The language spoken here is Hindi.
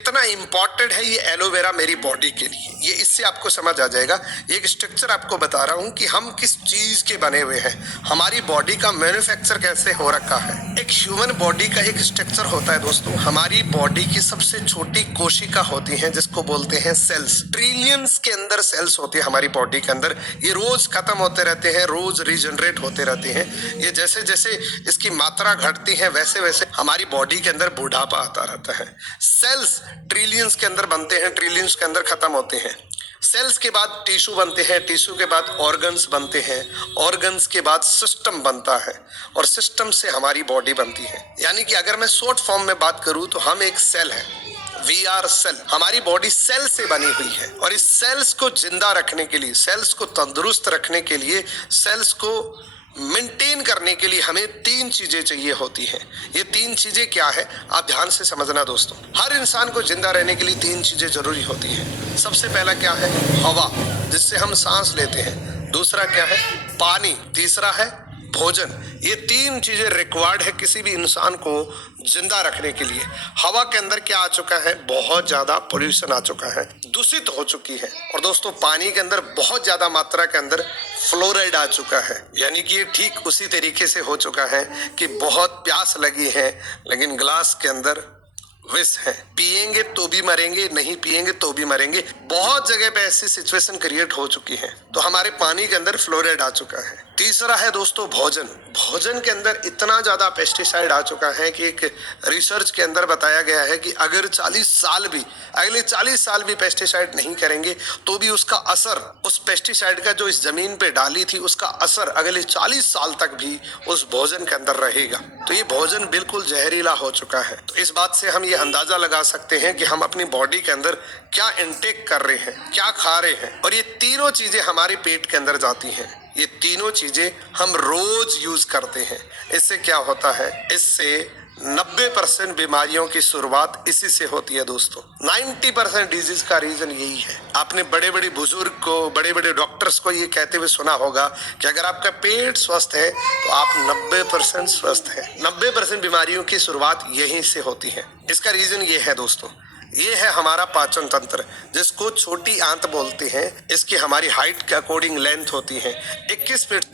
इतना इम्पोर्टेंट है ये एलोवेरा मेरी बॉडी के लिए, ये इससे आपको समझ आ जाएगा। एक स्ट्रक्चर आपको बता रहा हूँ कि हम किस चीज के बने हुए हैं, हमारी बॉडी का मैन्युफैक्चर कैसे हो रखा है। एक ह्यूमन बॉडी का एक स्ट्रक्चर होता है दोस्तों। हमारी बॉडी की सबसे छोटी कोशिका होती है जिसको बोलते हैं सेल्स। ट्रिलियंस के अंदर सेल्स होती है हमारी बॉडी के अंदर। ये रोज खत्म होते रहते हैं, रोज रीजनरेट होते रहते हैं। ये जैसे जैसे इसकी मात्रा घटती है वैसे वैसे हमारी बॉडी के अंदर बुढ़ापा आता रहता है। सेल्स ट्रिलियंस के अंदर बनते हैं, ट्रिलियंस के अंदर खत्म होते हैं। सेल्स के बाद टिश्यू बनते हैं, टिश्यू के बाद ऑर्गन्स बनते हैं, ऑर्गन्स के बाद सिस्टम बनता है और सिस्टम से हमारी बॉडी बनती है। यानी कि अगर मैं शॉर्ट फॉर्म में बात करूं तो हम एक सेल है, वी आर सेल। हमारी बॉडी सेल से बनी हुई है और इस सेल्स को जिंदा रखने के लिए, सेल्स को तंदुरुस्त रखने के लिए, सेल्स को मेंटेन करने के लिए हमें तीन चीजें चाहिए होती हैं। ये तीन चीजें क्या है आप ध्यान से समझना दोस्तों। हर इंसान को जिंदा रहने के लिए तीन चीजें जरूरी होती हैं। सबसे पहला क्या है? हवा, जिससे हम सांस लेते हैं। दूसरा क्या है? पानी। तीसरा है भोजन। ये तीन चीजें रिक्वायर्ड है किसी भी इंसान को जिंदा रखने के लिए। हवा के अंदर क्या आ चुका है? बहुत ज्यादा पोल्यूशन आ चुका है, दूषित हो चुकी है। और दोस्तों पानी के अंदर बहुत ज्यादा मात्रा के अंदर फ्लोराइड आ चुका है। यानी कि ये ठीक उसी तरीके से हो चुका है कि बहुत प्यास लगी है लेकिन ग्लास के अंदर विष है, पिएंगे तो भी मरेंगे, नहीं पिएंगे तो भी मरेंगे। बहुत जगह पे ऐसी सिचुएशन क्रिएट हो चुकी है। तो हमारे पानी के अंदर फ्लोराइड आ चुका है। तीसरा है दोस्तों भोजन। भोजन के अंदर इतना ज्यादा पेस्टिसाइड आ चुका है कि एक रिसर्च के अंदर बताया गया है कि अगर 40 साल भी, अगले 40 साल भी पेस्टिसाइड नहीं करेंगे तो भी उसका असर, उस पेस्टिसाइड का जो इस जमीन पे डाली थी उसका असर अगले 40 साल तक भी उस भोजन के अंदर रहेगा। तो ये भोजन बिल्कुल जहरीला हो चुका है। तो इस बात से हम ये अंदाजा लगा सकते हैं कि हम अपनी बॉडी के अंदर क्या इनटेक कर रहे हैं, क्या खा रहे हैं। और ये तीनों चीजें हमारे पेट के अंदर जाती हैं। ये तीनों चीजें हम रोज यूज करते हैं। इससे क्या होता है? इससे 90% बीमारियों की शुरुआत इसी से होती है दोस्तों। 90% डिजीज का रीजन यही है। आपने बड़े बड़े बुजुर्ग को, बड़े बड़े डॉक्टर्स को ये कहते हुए सुना होगा कि अगर आपका पेट स्वस्थ है तो आप 90% स्वस्थ है। 90% बीमारियों की शुरुआत यहीं से होती है। इसका रीजन ये है दोस्तों, ये है हमारा पाचन तंत्र, जिसको छोटी आंत बोलते हैं। इसकी हमारी हाइट के अकॉर्डिंग लेंथ होती है 21 फीट।